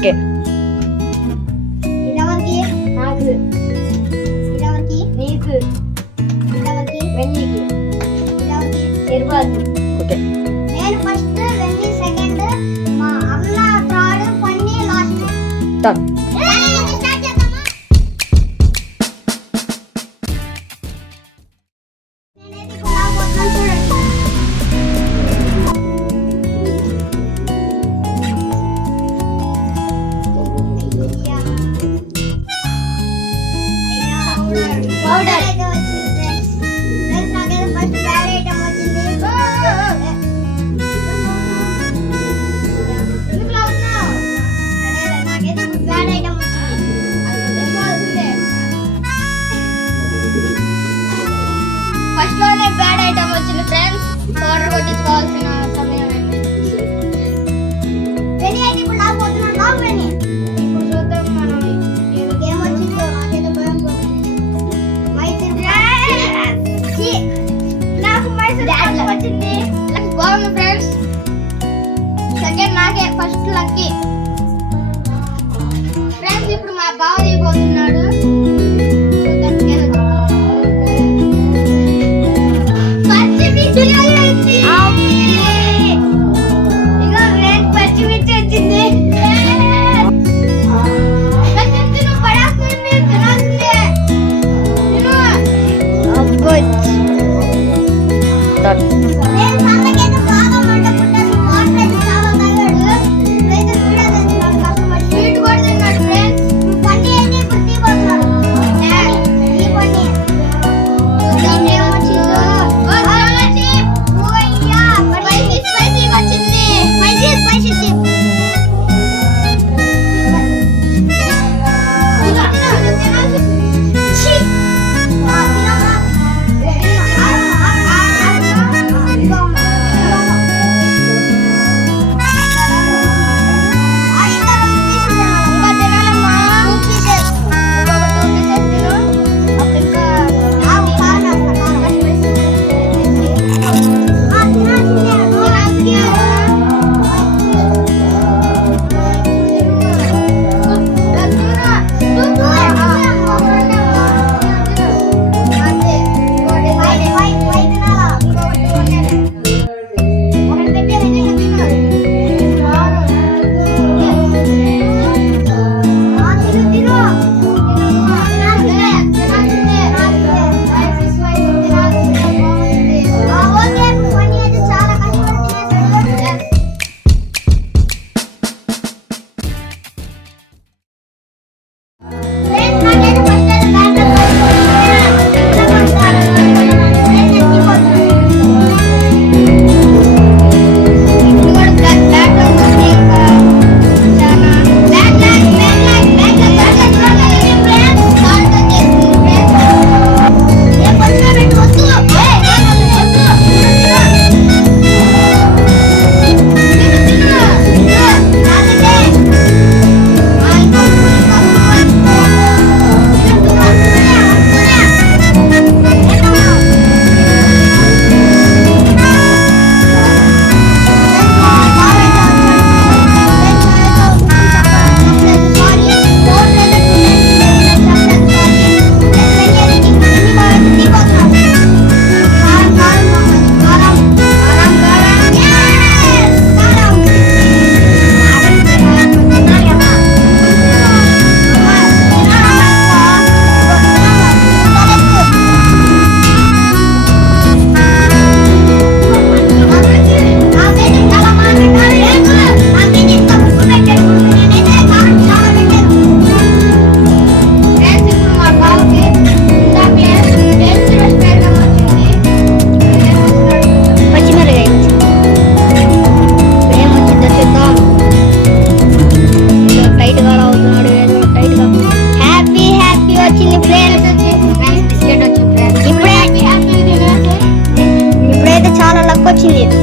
Okay. ఇదవరికి నాకు, ఇదవరికి నీకు, ఇదవరికి వెన్నీకి, ఇదవరికి Tirupati. Okay. నేను ఫస్ట్, వెన్నీ సెకండ్, మా అన్న third, funny last. Done. Start చేద్దామా? నేనైతే గులాబ్ పోతున్నాను చూడండి. పౌడర్ అయితే వచ్చింది ఫ్రెండ్స్. నాకైతే ఫస్ట్ బ్యాడ్ ఐటమ్ వచ్చింది. ఎందుకు లాగుతున్నావు? సరేలే, నాకైతే బ్యాడ్ ఐటమ్ వచ్చింది. అది తెలుసుకోవాల్సిందే. ఫస్ట్ లోనే బ్యాడ్ ఐటమ్ వచ్చింది ఫ్రెండ్స్. పౌడర్ కొట్టించుకోవాల్సిన సమయం అయింది. వెనీ అయితే ఇప్పుడు లాగబోతున్నాను. లాగు వెనీ. ఇప్పుడు చూద్దాం మనం ఏం వచ్చిందో. నాకైతే భయం నాకు మైసూర్ వచ్చింది. బాగుంది ఫ్రెండ్స్. సెకండ్ నాకే, ఫస్ట్ లక్కీ ఫ్రెండ్స్. ఇప్పుడు మా బావ దిగిపోతున్నాడు. పచ్చిమిర్చి వచ్చింది. వచ్చింది.